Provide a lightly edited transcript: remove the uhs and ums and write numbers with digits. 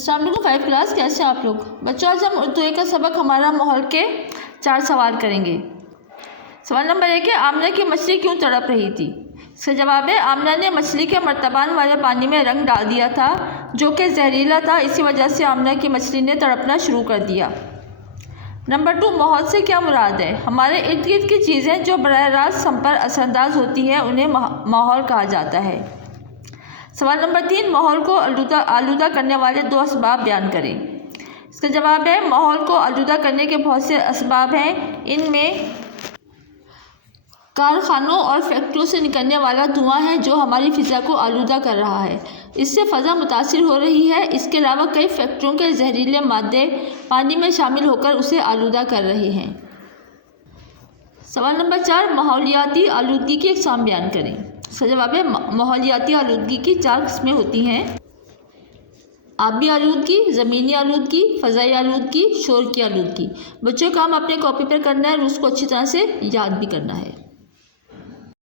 السلام علیکم 5 کلاس، کیسے ہیں آپ لوگ بچوں؟ آج ہم اردو کا سبق ہمارا ماحول کے 4 سوال کریں گے۔ سوال نمبر 1 ہے، آمنہ کی مچھلی کیوں تڑپ رہی تھی؟ اس کا جواب ہے، آمنہ نے مچھلی کے مرتبان والے پانی میں رنگ ڈال دیا تھا جو کہ زہریلا تھا، اسی وجہ سے آمنہ کی مچھلی نے تڑپنا شروع کر دیا۔ نمبر 2، ماحول سے کیا مراد ہے؟ ہمارے ارد گرد کی چیزیں جو براہ راست ہم پر اثر انداز ہوتی ہیں انہیں ماحول کہا جاتا ہے۔ سوال نمبر 3، ماحول کو آلودہ کرنے والے 2 اسباب بیان کریں۔ اس کا جواب ہے، ماحول کو آلودہ کرنے کے بہت سے اسباب ہیں، ان میں کارخانوں اور فیکٹریوں سے نکلنے والا دھواں ہے جو ہماری فضا کو آلودہ کر رہا ہے، اس سے فضا متاثر ہو رہی ہے۔ اس کے علاوہ کئی فیکٹریوں کے زہریلے مادے پانی میں شامل ہو کر اسے آلودہ کر رہے ہیں۔ سوال نمبر 4، ماحولیاتی آلودگی کی اقسام بیان کریں۔ اس کا جواب ہے، ماحولیاتی آلودگی کی 4 قسمیں ہوتی ہیں: آبی آلودگی، زمینی آلودگی، فضائی آلودگی، شور کی آلودگی۔ بچوں کام اپنے کاپی پر کرنا ہے اور اس کو اچھی طرح سے یاد بھی کرنا ہے۔